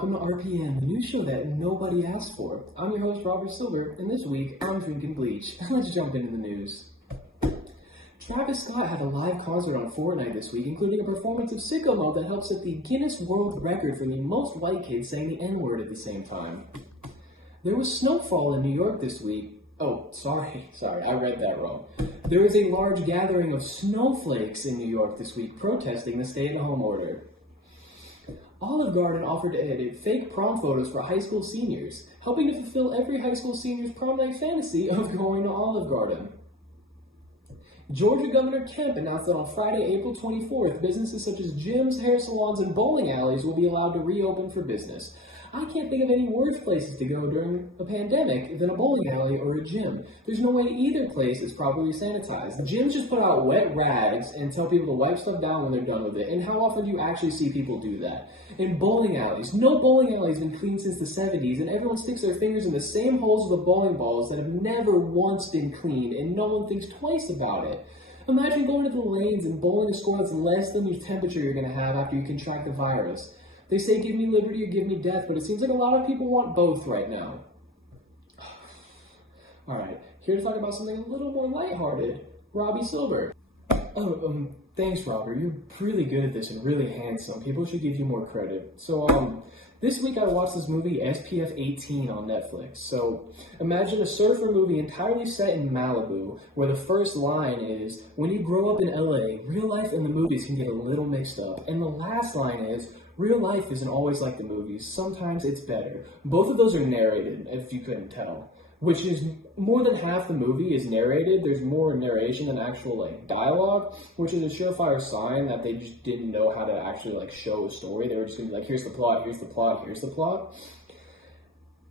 Welcome to RPN, the new show that nobody asked for. I'm your host, Robbie Silber, and this week, I'm drinking bleach. Let's jump into the news. Travis Scott had a live concert on Fortnite this week, including a performance of Sicko Mode that helped set the Guinness World Record for the most white kids saying the N-word at the same time. There was snowfall in New York this week. Oh, sorry, I read that wrong. There was a large gathering of snowflakes in New York this week protesting the stay-at-home order. Olive Garden offered to edit fake prom photos for high school seniors, helping to fulfill every high school senior's prom night fantasy of going to Olive Garden. Georgia Governor Kemp announced that on Friday, April 24th, businesses such as gyms, hair salons, and bowling alleys will be allowed to reopen for business. I can't think of any worse places to go during a pandemic than a bowling alley or a gym. There's no way either place is properly sanitized. Gyms just put out wet rags and tell people to wipe stuff down when they're done with it. And how often do you actually see people do that? In bowling alleys, no bowling alley has been cleaned since the 70s, and everyone sticks their fingers in the same holes of the bowling balls that have never once been cleaned, and no one thinks twice about it. Imagine going to the lanes and bowling a score that's less than the temperature you're going to have after you contract the virus. They say give me liberty or give me death, but it seems like a lot of people want both right now. Alright, here to talk about something a little more lighthearted. Robbie Silber. Thanks, Robert. You're really good at this and really handsome. People should give you more credit. So, this week I watched this movie, SPF 18 on Netflix. So, imagine a surfer movie entirely set in Malibu, where the first line is, when you grow up in LA, real life and the movies can get a little mixed up. And the last line is, real life isn't always like the movies. Sometimes it's better. Both of those are narrated, if you couldn't tell. Which is more than half the movie is narrated. There's more narration than actual dialogue, which is a surefire sign that they just didn't know how to actually show a story. They were just gonna be like, here's the plot, here's the plot, here's the plot.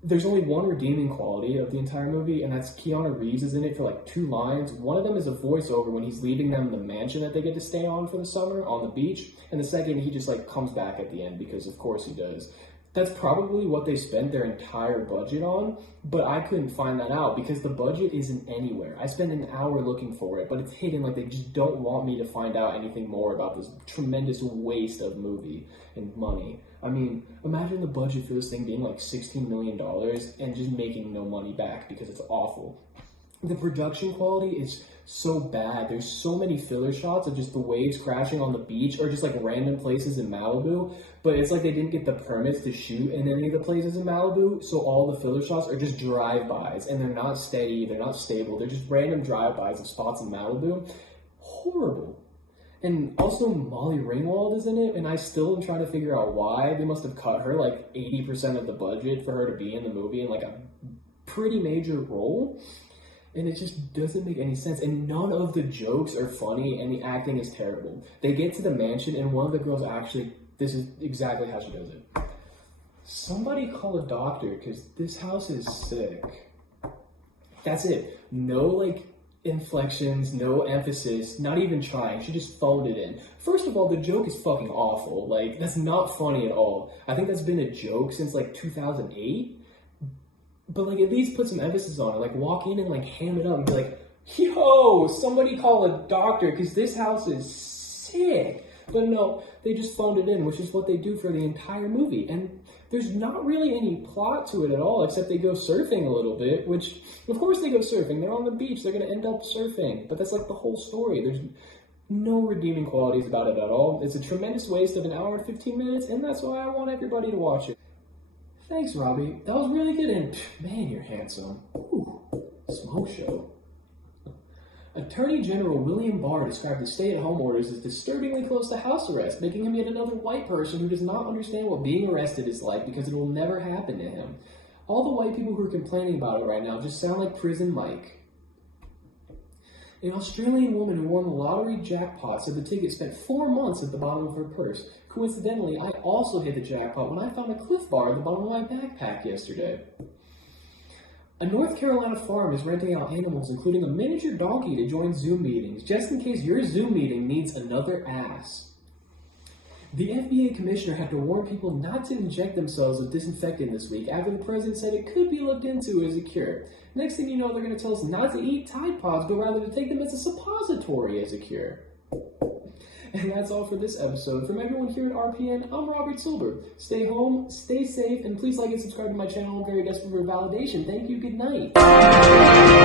There's only one redeeming quality of the entire movie, and that's Keanu Reeves is in it for 2 lines. One of them is a voiceover when he's leaving them the mansion that they get to stay on for the summer on the beach, and the second he just comes back at the end because of course he does. That's probably what they spent their entire budget on, but I couldn't find that out because the budget isn't anywhere. I spent an hour looking for it, but it's hidden. They just don't want me to find out anything more about this tremendous waste of movie and money. I mean, imagine the budget for this thing being $16 million and just making no money back because it's awful. The production quality is so bad. There's so many filler shots of just the waves crashing on the beach or just random places in Malibu, but it's they didn't get the permits to shoot in any of the places in Malibu, so all the filler shots are just drive-bys, and they're not steady, they're not stable, they're just random drive-bys of spots in Malibu. Horrible. And also Molly Ringwald is in it, and I still am trying to figure out why. They must have cut her 80% of the budget for her to be in the movie in a pretty major role. And it just doesn't make any sense. And none of the jokes are funny, and the acting is terrible. They get to the mansion, and one of the girls this is exactly how she does it. Somebody call a doctor, because this house is sick. That's it. No, inflections, no emphasis, not even trying. She just phoned it in. First of all, the joke is fucking awful. That's not funny at all. I think that's been a joke since, 2008. But, at least put some emphasis on it. Walk in and, ham it up and be like, yo, somebody call a doctor, because this house is sick. But no, they just phoned it in, which is what they do for the entire movie. And there's not really any plot to it at all, except they go surfing a little bit, which, of course they go surfing. They're on the beach. They're going to end up surfing. But that's, the whole story. There's no redeeming qualities about it at all. It's a tremendous waste of an hour and 15 minutes, and that's why I want everybody to watch it. Thanks, Robbie. That was really good, and man, you're handsome. Ooh, smoke show. Attorney General William Barr described the stay-at-home orders as disturbingly close to house arrest, making him yet another white person who does not understand what being arrested is like because it will never happen to him. All the white people who are complaining about it right now just sound like Prison Mike. An Australian woman who won the lottery jackpot said the ticket spent 4 months at the bottom of her purse. Coincidentally, I also hit the jackpot when I found a Cliff Bar at the bottom of my backpack yesterday. A North Carolina farm is renting out animals, including a miniature donkey, to join Zoom meetings, just in case your Zoom meeting needs another ass. The FDA commissioner had to warn people not to inject themselves with disinfectant this week after the president said it could be looked into as a cure. Next thing you know, they're going to tell us not to eat Tide Pods, but rather to take them as a suppository as a cure. And that's all for this episode. From everyone here at RPN, I'm Robbie Silber. Stay home, stay safe, and please like and subscribe to my channel. I'm very desperate for validation. Thank you, good night.